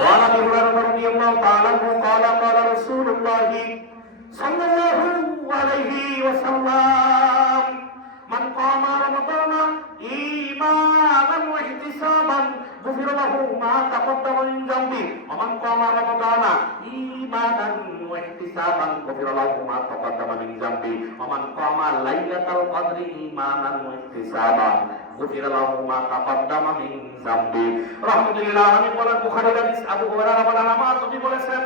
وعن ابي هريره رضي الله تعالى عنه قال قال رسول الله صلى الله عليه وسلم من قام رمضان ايمانا واحتسابا غفر له ما تقدم من ذنبه ومن قام رمضان ايمانا واحتسابا غفر له ما تقدم من ذنبه ومن قام ليلة القدر ايمانا واحتسابا غفر له ما تقدم من ذنبه রহমাতুল্লাহ আলাইহি বলেন বুখারীর হাদিস আবু হুরায়রা বলেন আমার নবী বলেছেন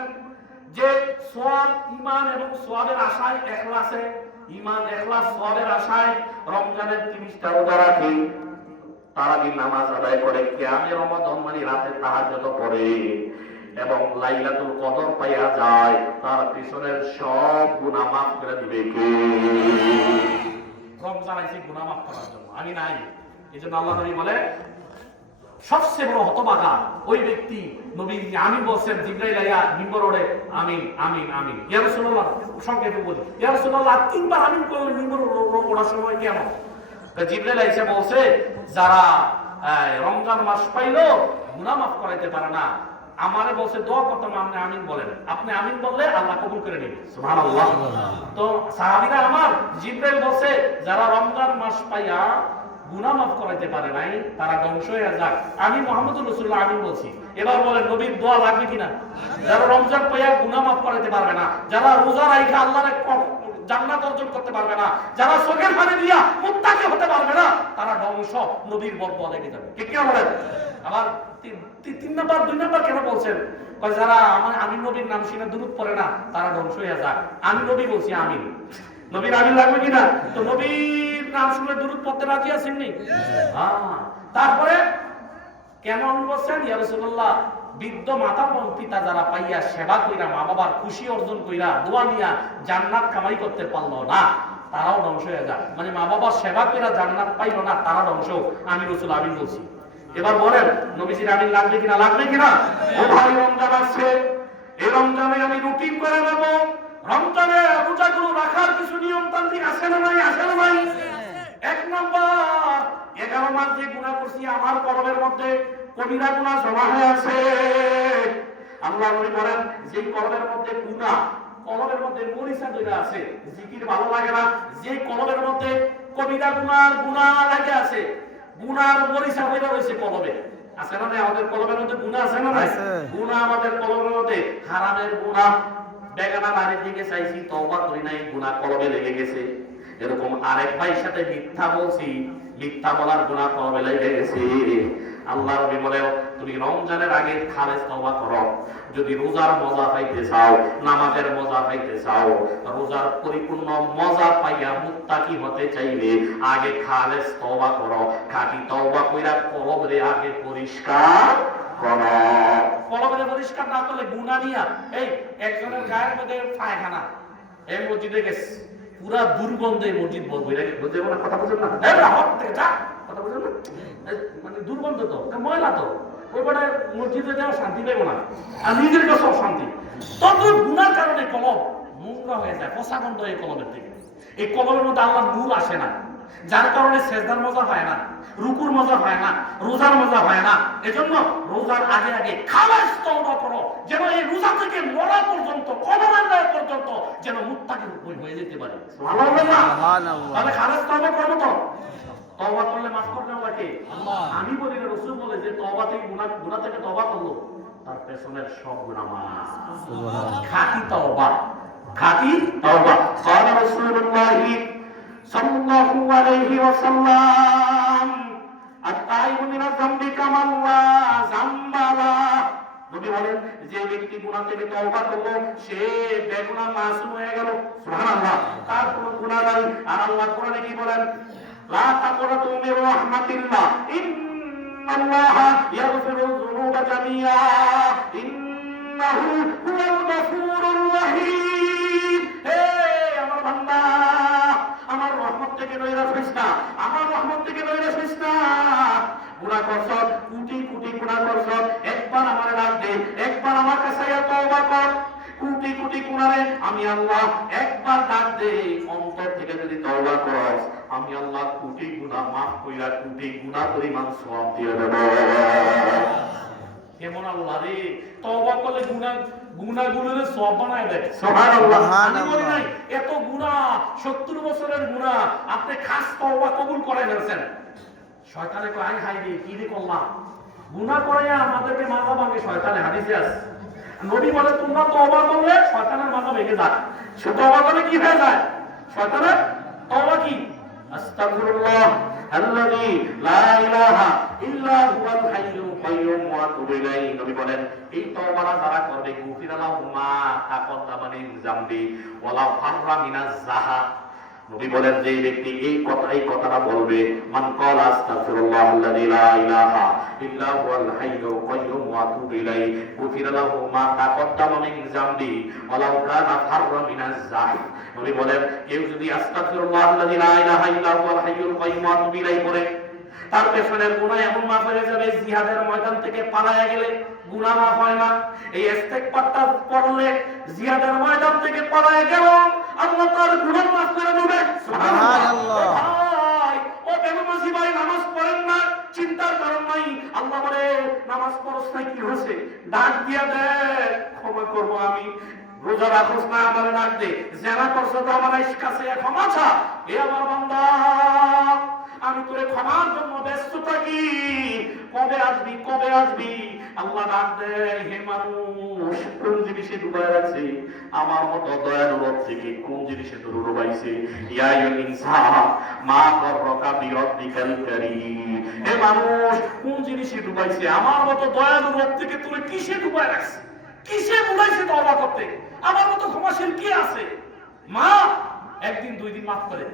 যে সওয়াব ঈমান এবং সওয়াবের আশায় ইখলাসে ঈমান ইখলাস সওয়াবের আশায় রমজানের 30টা রোজা রাখে তারাবির নামাজ আদায় করে কিয়ামে রমাদান মানে রাতে তাহাজ্জুদ পড়ে এবং লাইলাতুল কদর পাইয়া যায় তার পিছনের সব গুনাহ মাফ করে দিবে কে? রমজান আইছে গুনাহ মাফ করার জন্য, আমি নাই। এজন্য আল্লাহ নবী বলে সবচেয়ে বড় হতভাগা ওই ব্যক্তি। নবী আমিন বলছেন, জিবরাইল আইয়া মিম্বর ওড়ে আমিন আমিন আমিন। ইয়া রাসূলুল্লাহ সংক্ষেপে বলি, ইয়া রাসূলুল্লাহ তিনবার আমিন করলে মিম্বর ওড়ার সময় কেন? জিবরাইল আইসা বলছে যারা রমজান মাস পাইলো গুনাহ মাফ করাইতে পারে না, আমারে বলছে দোয়া করতে আপনি আমিন বলেন, আপনি আমিন বললে আল্লাহ কবুল করে নেবে। সুবহানাল্লাহ। তো সাহাবীরা আমার জিবরাইল বলছে যারা রমজান মাস পাইয়া গুনাহ মাফ করাইতে পারে নাই তারা ধ্বংস হয়ে যাক। আমি মুহাম্মদুর রাসূলুল্লাহ আমিন বলছি। এবার বলেন নবীর দোয়া লাগবে কিনা? যারা রমজান পাইয়া গুনাহ মাফ করাইতে পারবে না, যারা রোজা রাখা আল্লাহর জান্নাত অর্জন করতে পারবে না, যারা চোখের পানি দিয়া মুত্তাকি হতে পারবে না, তারা ধ্বংস, নবীর বরদোয়া লেগে যাবে। কে কে বলেন? আবার 2 নাম্বার কেন বলছেন? যারা আমার আমিন নবীর নাম শুনে দুরূদ পড়ে না তারা ধ্বংস হয়ে যাক। আমি নবী বলছি আমিন। নবীর আমিন লাগবে কিনা? তো নবীর নাম শুনে দুরূদ পড়তে রাজি আছেন নি? হ্যাঁ। তারপরে কেমন বলছেন? ইয়া রাসূলুল্লাহ বৃদ্ধ মাতা পিতা যারা পাইয়া সেবা কইরা মা বাবার খুশি অর্জন কইরা দোয়া নিয়া জান্নাত কামাই করতে পারলো না তারাও ধ্বংস হয়ে যায়। মানে মা বাবার সেবা কইরা জান্নাত পাইলো না তারা ধ্বংস। আমি রাসূল আমিন বলছি। এবার বলেন নবীজির আমিন লাগবে কিনা? লাগবে কিনা? ও ভাই রমজান আসছে, এই রমজানে আমি রুটিন করে নেব। রমজানে রোজাগুলো রাখার কিছু নিয়ম তান্ত্রিক আছে না নাই? আছে না নাই? 1 নাম্বার 11 মাস যে গুনাহ করছি আমার কলবের মধ্যে কবিরা গুনাহ জমা হয়ে আছে। আল্লাহ নবী বলেন যে কলবের মধ্যে গুনাহ, কলবের মধ্যে মরিচা ধরে আছে, জিকির ভালো লাগে না, যে কলবের মধ্যে কবিরা গুনাহ লাগে আছে, গুনার মরিচা হয়ে রয়েছে কলবে। আছে না? আমাদের কলবের মধ্যে গুনাহ আছে না? গুনাহ আমাদের কলবের মধ্যে, হারামের গুনাহ, বেগানা নারীর দিকে চাইছি তওবা করি নাই, গুনাহ কলবে লেগে গেছে। এরকম আরেক ভাইয়ের সাথে মিথ্যা বলছি, মিথ্যা বলার গুনাহ কলবে লেগে গেছে। আল্লাহ নবী বলে তুমি রমজানের আগে খালেস তওবা করো। যদি রোজার মজা পাইতে চাও, নামাজের মজা পাইতে চাও, রোজার পরিপূর্ণ মজা পাইয়া মুত্তাকি হতে চাইলে আগে খালেস তওবা করো। খাঁটি তওবা কইরা কলবরে আগে পরিষ্কার করো। কলবরে পরিষ্কার না করলে গুনাহ নিয়া এই একজনের গায়ের মধ্যে পায়খানা, এই মসজিদে গেছে পুরা দুর্গন্ধে মসজিদ ভরবে। বুঝতে না? কথা বুঝেন না? এই রাহত থেকে যা, কথা বুঝেন না? মানে দুর্গন্ধ তো, ময়লা তো, ওই বড় মসজিদে যাওয়া শান্তি পাইব না, আর নিজের কাছে অশান্তি। তত গুনার কারণে কলব নোংরা হয়ে যায়, পচা গন্ধ এই কলবের থেকে। এই কলবের মধ্যে আল্লাহর নূর আসে না, যার কারণে সেজদার মজা হয় না, রুকুর মজা হয় না, রোজার মজা হয় না। এজন্য রোজার আগে আগে খালাস তওবা করো, যেন এই রোজা থেকে মরা পর্যন্ত, কবরের রাত পর্যন্ত যেন মুত্তাকি হয়ে যেতে পারে। সুবহানাল্লাহ। তাহলে খালাস তওবা করব তো? তওবা করলে মাফ করবে আল্লাহকে? আল্লাহ। আমি বলি না, রাসূল বলে যে তওবা থেকে গুনাহ থেকে তওবা করলো তার পেছনের সব গুনাহ মাফ। সুবহানাল্লাহ। খাঁটি তওবা, খাঁটি তওবা। قال رسول الله صلى الله عليه وسلم التائب من الذنب كمن لا ذنب له। নবী বলেন যে ব্যক্তি গুনাহ থেকে তওবা করলো সে বেগুনাহ মাসুম হয়ে গেল। সুবহানাল্লাহ। তার কোনো গুনাহ নাই। আর আল্লাহ কোরআনে কি বলেন? লা তাকরাতু মির রাহমাতিল্লাহ ইন্নাল্লাহা ইয়াগফিরুয যুনুবা জামিআ ইন্নাহু হুয়াল গফুরুর রহিম। হে আমার বান্দা, আমার রহমত থেকে নৈরাশ হইস না, আমার রহমত থেকে নৈরাশ হইস না। গুনাহ করছ, কোটি কোটি গুনাহ করছ, একবার আমারে ডাক দে, একবার আমার কাছে আয়া তওবা কর। কোটি কোটি গুনাহে আমি আল্লাহ একবার ডাক দে, অন্তর থেকে যদি তওবা করস আমি আল্লাহ কোটি গুনাহ মাফ কইরা কোটি গুনাহ পরিমাণ সওয়াব দিয়ে দেব। কেমন আল্লাহ রে, তওবা করলে গুনাহগুলোরে সওয়াব বানায় দেয়। সুবহানাল্লাহ। আমি বলি নাই এত গুনাহ, 70 বছরের গুনাহ আপনি খাস তওবা কবুল করে ফেলছেন। শয়তানে কয় আই হাই রে কি রে করলাম, গুনাহ করে আমাদেরকে মাথা ভাঙে শয়তানে, হাদিসে আছে। নবী বলে তোমরা তওবা করলে শয়তানের মাথা ভেঙে যায়। সে তওবা করলে কি হয়ে যায়? শয়তানের তওবা কি? আস্তাগফিরুল্লাহ আল্লাযী লা ইলাহা ইল্লা হুয়াল হাইয়ুল কাইয়্যুম ওয়া আতুবু ইলাইহি। নবী বলেন এই তওবাটা যারা করবে গুফিরা লাহু মা তাকাদ্দামা মিন যামবি ওয়া লা ফাররা মিনাজ যাহা। নবী বলেন যে ব্যক্তি এই কথাটা বলবে, মান ক্বালা আস্তাগফিরুল্লাহ আল্লাযী লা ইলাহা ইল্লা হুয়াল হাইয়ুল কাইয়্যুম ওয়া আতুবু ইলাইহি গুফিরা লাহু মা তাকাদ্দামা মিন যামবি ওয়া লা কানা ফাররা মিনাজ যাহা। নবী বলেন কেউ যদি আস্তাগফিরুল্লাহ আল্লাযী লা ইলাহা ইল্লা হুয়াল হাইয়ুল কাইয়্যুম ওয়া আতুবু ইলাইহি পড়ে, তার পেছনের গুনাহ এমন মাফ হয়ে যাবে জিহাদের ময়দান থেকে পালায়া গেলে গুনাহ মাফ হয় না। এই ইস্তেগফারটা পড়লে জিহাদের ময়দান থেকে পালায়া গেল আল্লাহ তার গুনাহ মাফ করে দেবে। সুবহানাল্লাহ। ভাই ও বেনামাজি ভাই, নামাজ পড়েন না, চিন্তার কারণ নাই। আল্লাহ বলে নামাজ পড়ছ না কি হয়েছে, ডাক দিয়া দে, ক্ষমা করব আমি। রোজা রাখছ না, আমার ডাক দে। যারা করছ তো আমার কাছে ক্ষমা চা। এ আমার বান্দা, আমি তোরে ক্ষমার জন্য ব্যস্ত থাকি, কবে আসবি কবে আসবি। আল্লাহ ডাক দে, হে মানুষ কোন জিনিসে ডুবাই রাখছে, আমার মতো দয়ালু রব থেকে কোন জিনিসে তোর ডুবাইছে। ইয়া আইয়ুল ইনসান মা গররাকা বিরাব্বিকাল কারীম। হে মানুষ কোন জিনিসে ডুবাইছে, আমার মতো দয়ালু রব থেকে তোরে কিসে ডুবাই রাখছে, কিসে ডুবাইছে তওবা করতে। আমার মতো ক্ষমাশীল কি আছে? মা একদিন দুই দিন মাফ করে,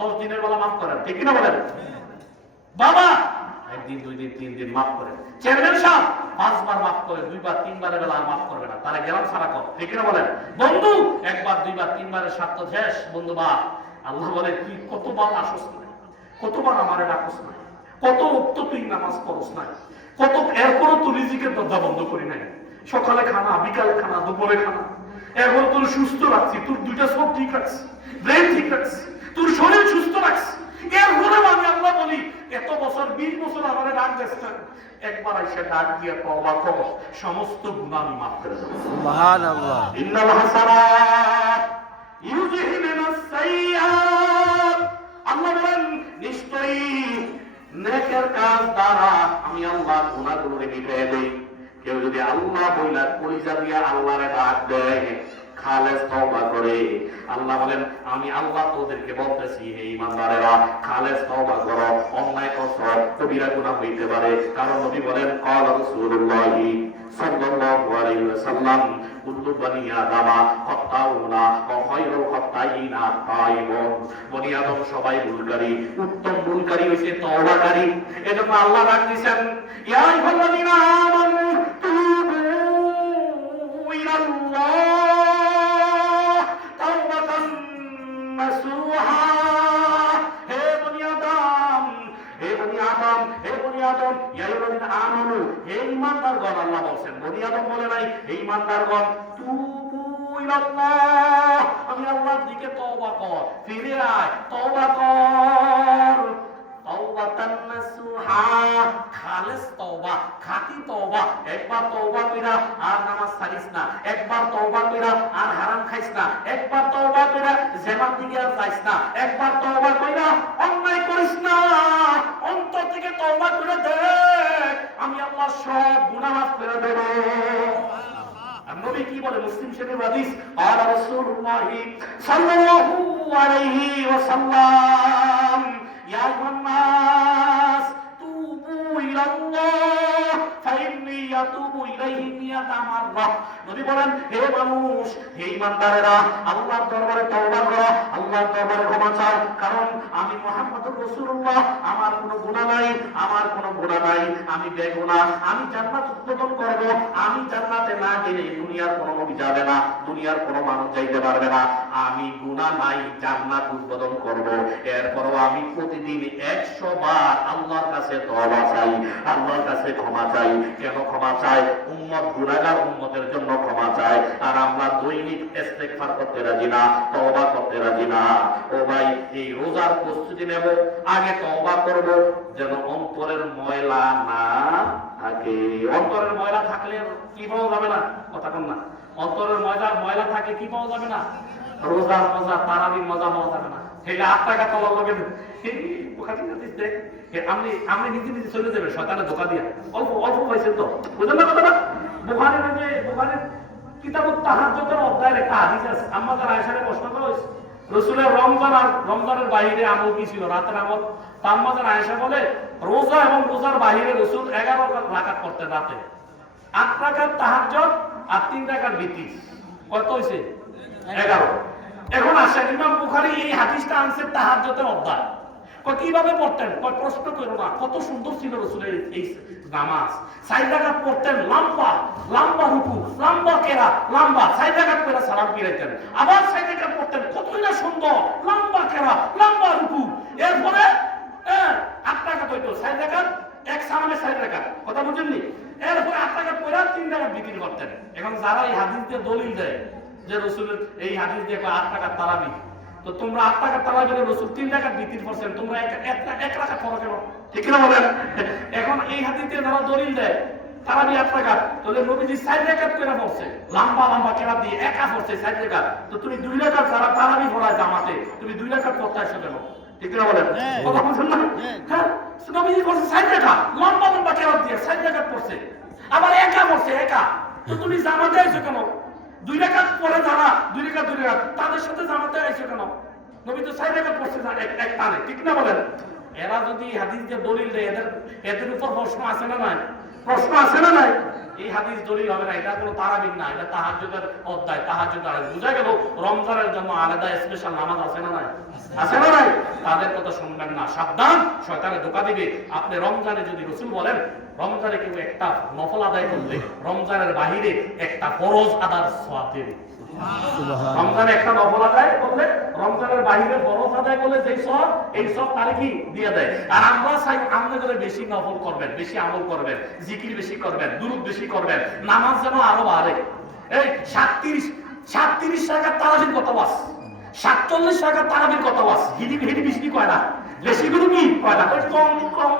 10 দিনের বেলা মাফ করেন, ঠিক কিনা বলেন? বাবা একদিন দুই দিন 3 দিন মাফ করেন। চেয়ারম্যান সাহেব 5 বার মাফ করে, 2 বার 3 বারের বেলা মাফ করবে না, তারা গেলাম সারা কর, ঠিক কিনা বলেন? বন্ধু 1 বার 2 বার 3 বারের স্বার্থ শেষ। বন্ধু বা আল্লাহ বলে তুই কতবার আসস না, কতবার আমারে ডাকস না, কত ওক্ত তুই নামাজ পড়স না, কত এরপরও তুই রিজিকের দরজা বন্ধ করি নাই। সকালে খানা, বিকালে খানা, দুপুরে খানা, এখন তোর সুস্থ রাখছি, তোর 2টা চোখ ঠিক রাখছি, ব্রেন ঠিক রাখছি, তোর শরীর সুস্থ রাখছি। এরপরে আমি আল্লাহ বলি এত বছর 20 বছর আমারে ডাক দিচ্ছেন, একবার এসে ডাক দিয়ে তওবা কর, সমস্ত গুনাহ আমি মাফ করে দেব। সুবহানাল্লাহ। ইন্নাল হাসানাত ইউযহিবুনাস সাইয়্যাত। আল্লাহ বলেন নিশ্চয়ই নেকের কাজ দ্বারা আমি আল্লাহ গুনাহগুলো মিটিয়ে দেই। কেউ যদি আল্লাহ বইলা কলিজা দিয়া আল্লাহরে ডাক দেয়, খালেস তওবা করে, আল্লাহ বলেন আমি আল্লাহ তোদেরকে বলতেছি হে ঈমানদারেরা খালেস তওবা করো। অন্যায় করছ, কবিরা গুনাহ হইতে পারে, কারণ নবী বলেন ক্বালা রাসূলুল্লাহি সাল্লাল্লাহু আলাইহি ওয়াসাল্লাম কুল্লু বনি আদামা খাত্তাউনা ওয়া খায়রুল খাত্তাইনা তাইবুন। বনি আদম সবাই ভুলকারী, উত্তম ভুলকারী হইছে তওবাকারী। এজন্য আল্লাহ ডাক দিবেন ইয়া আইয়ুহাল্লাযীনা আমানু তুবু ইলাল্লাহ তাওবাতান নাসুহা। হে বনি আদম, হে বনি আদম, হে বনি আদম, ইয়া আইয়ুহাল্লাযীনা আমানু, হে ঈমানদারগণ। আল্লাহ বলেন, বনি আদম বলে নাই, হে ঈমানদারগণ তুবু ইলাল্লাহ, আমি আল্লাহর দিকে তওবা কর, ফিরে আয়, তওবা কর। তাওবাতান নাসুহা, খালেস তওবা, খাঁটি তওবা। একবার তওবা কইরা আর নামাজ ছাড়িস না, একবার তওবা কইরা আর হারাম খাইস না, একবার তওবা কইরা জেনার দিকে আর যাইস না, একবার তওবা কইরা অন্যায় করিস না। অন্তর থেকে তওবা করে দেখ, আমি আল্লাহ সব গুনাহ মাফ করে দেব। নবী কি বলে? মুসলিম শরীফের হাদিস, আর রাসূলুল্লাহ সাল্লাল্লাহু আলাইহি ওয়াসাল্লাম ইয়া আইয়ুহান নাস তুবু ইলাল্লাহ ফাইন্নী আতুবু ইলাইহি মিয়াতা মাররা। নবী বলেন হে মানুষ, হে ঈমানদারেরা আল্লাহর দরবারে তওবা করো, আল্লাহর দরবারে ক্ষমা চাও, কারণ আমি মুহাম্মদুর রাসূলুল্লাহ, আমার কোনো গুনাহ নাই, আমার কোনো গুনাহ নাই, আমি বেগুনাহ, আমি জান্নাত উদ্বোধন করব। আমি জান্নাতে না গেলে দুনিয়ার কোনো নবী যাবে না, দুনিয়ার কোনো মানুষ যাইতে পারবে না। আমি গুনাহ নাই, জান্নাত উদ্বোধন করব। এরপরও আমি প্রতিদিন 100 বার আল্লাহর কাছে তওবা চাই, আল্লাহর কাছে ক্ষমা চাই। কেন ক্ষমা চাই? উম্মত গুনাহগার উম্মতের জন্য ক্ষমা চাই। আর আমরা দৈনিক ইস্তেগফার করতে রাজি না, তওবা করতে রাজি না। ও ভাই, এই রোজার প্রস্তুতি নেব, আগে তওবা করব যেন অন্তরের ময়লা না থাকে। অন্তরের ময়লা থাকলে কি পাওয়া যাবে না? কথা কন না। অন্তরের ময়লা থাকে কি পাওয়া যাবে না? রোজার মজা, তারাবির মজা পাওয়া যাবে না। তাহলে 8 টাকা তলার লগে আপনি নিজে নিজে চলে যাবে শয়তানের ধোঁকা দিয়া। অল্প অল্প পাইছেন তো, বুঝলেন না কথাটা? বুখারীর কিতাবুত তাহাজ্জুদের অধ্যায়ের একটা হাদিস আছে। আম্মা জান আয়েশাকে প্রশ্ন করা হয়েছে, রাসূলের রমজানের বাইরে আমল কি ছিল, রাতের আমল? আম্মা জান আয়েশা বলে, রোজা এবং রোজার বাইরে রাসূল 11 রাকাত করতেন রাতে। 8 রাকাত তাহাজ্জুদ আর 3 রাকাত বিতির। কত হইছে? 11। এখন আসেন, ইমাম বুখারী এই হাদিসটা আনছে তাহাজ্জুদের অধ্যায়। কিভাবে পড়তেন? প্রশ্ন করো না, কত সুন্দর ছিল রাসূলের এই নামাজ। 4 রাকাত পড়তেন, লম্বা লম্বা রুকু, লম্বা কেরা, লম্বা 4 রাকাত করে সালাম ফিরাইতেন। আবার 4 রাকাত পড়তেন, কতই না সুন্দর, লম্বা কেরা, লম্বা রুকু। এরপরে 8 রাকাত হইতো, 4 রাকাত এক সালামে 4 রাকাত। কথা বুঝেননি? এরপরে 8 রাকাত পড়া 3 রাকাত বিতির করতেন। এখন যারা এই হাদিস দিয়ে দলিল দেয় যে রাসূলের এই হাদিস দিয়ে 8 রাকাত তারাবি, তো তোমরা 8 টাকা তারাবির রাসূল 3 টাকা বিতির করছেন, তোমরা এক টাকা ফরক কেন? ঠিক না বলেন? এখন এই হাদিসে যারা দলিল দেয় তারাবি 8 টাকা, তাহলে নবীজি 4 রাকাত করে পড়ছে, লম্বা লম্বা কেরাত দিয়ে একা পড়ছে 4 রাকাত, তো তুমি 2 রাকাত যারা তারাবি পড়ায় জামাতে, তুমি 2 রাকাত পড়তে আসো কেন? ঠিক না বলেন? কথা বুঝছেন না? হ্যাঁ, নবীজি পড়ছে 4 রাকাত, লম্বা লম্বা কেরাত দিয়ে 4 রাকাত পড়ছে, আবার একা পড়ছে একা, তো তুমি জামাতে আসো কেন? 2 রাকাত পড়ে যারা 2 রাকাত তাদের সাথে জামাতে আইছো কেন? নবী তো 4 রাকাত পড়ছে এক টানে। ঠিক না বলেন? এরা যদি হাদিস দিয়ে দলিল দেয়, এদের উপর প্রশ্ন আছে না নাই? প্রশ্ন আছে না নাই? এই হাদিস দলিল হবে না, এটা কোনো তারাবি না, এটা তাহাজ্জুদের অধ্যায়, তাহাজ্জুদ। আর বুঝা গেল রমজানের জন্য আলাদা স্পেশাল নামাজ আছে না নাই? আছে না নাই? তাদের কথা শুনবেন না, সাবধান, শয়তানে ধোঁকা দিবে। আপনি রমজানে যদি রাসূল বলেন রমজানে কেউ একটা নফল আদায় করলে রমজানের বাহিরে একটা ফরজ আদার সওয়াব দেবে। রমজানে একটা নফল আদায় করলে রমজানের বাহিরে ফরজ আদায় করলে যেই সওয়াব, এই সওয়াব তারে কি দিয়ে দেয়। আর আমরা চাই আপনি করে বেশি নফল করবেন, বেশি আমল করবেন, জিকির বেশি করবেন, দুরূদ বেশি করবেন, নামাজ যেন আরো বাড়ে। এই 37 রাকাত তারাবির কত ওয়াজ, 47 রাকাত তারাবির কত ওয়াজ, হিডি বেশি কয় না, বেশি গুলো কি কয় না, কম কম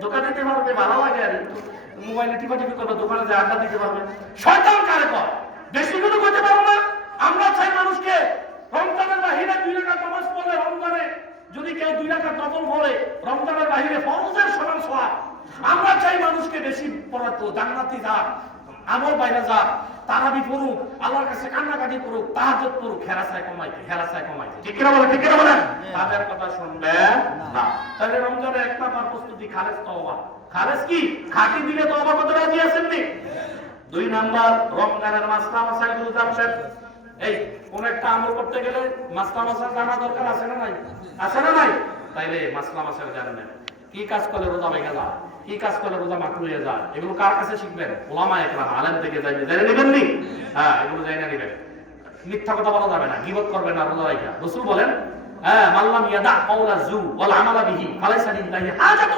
ধোঁকা দিতে পারবে, ভালো লাগে। আর মোবাইলে টিপাটিপি করবে, দোকানে যে আড্ডা দিতে পারবে, শয়তান কারে কয় বেশি গুলো করতে পারবো না। আমরা চাই মানুষকে রমজানের বাহিরে 2 রাকাত নামাজ পড়লে, রমজানে যদি কেউ 2 রাকাত নফল পড়ে রমজানের বাহিরে ফরজের সমান সওয়াব। আমরা চাই মানুষকে বেশি পড়াতো, জান্নাতি যাক, আমল বাইরে যাক, তারাবি পড়ুক, আল্লাহর কাছে কান্নাকাটি করুক, তাহাজ্জুদ পড়ুক, হেরাসায় কমাইতে। ঠিক কিনা বলেন? ঠিক কিনা বলেন? তাদের কথা শুনবেন না। তাহলে রমজানে এক নাম্বার প্রস্তুতি খালেস তওবা। খালেস কি? খাঁটি দিলে তওবা করতে রাজি আছেন নি? 2 নাম্বার রমজানের মাসলা মাসাইল গুলো জানবেন। এই কোন একটা আমল করতে গেলে মাসলা মাসাইল জানা দরকার আছে না নাই? আছে না নাই? তাইলে মাসলা মাসাইল জানবেন। কি কাজ করলে রোজা ভেঙে যায়, কি কাজ করলে রোজা মাকরুহ হয়ে যায়, এগুলো কার কাছে শিখবেন? উলামায়ে কেরাম, আলেম থেকে জেনে নেবেন নি? হ্যাঁ, এগুলো জেনে নেবেন। মিথ্যা কথা বলা যাবে না, গীবত করবেন না রোজা রাখা। রাসূল বলেন, মাল্লাম ইয়াদা কাওলা যু ওয়াল আমালা বিহি ফালাইসা লিল্লাহি হাজাতুন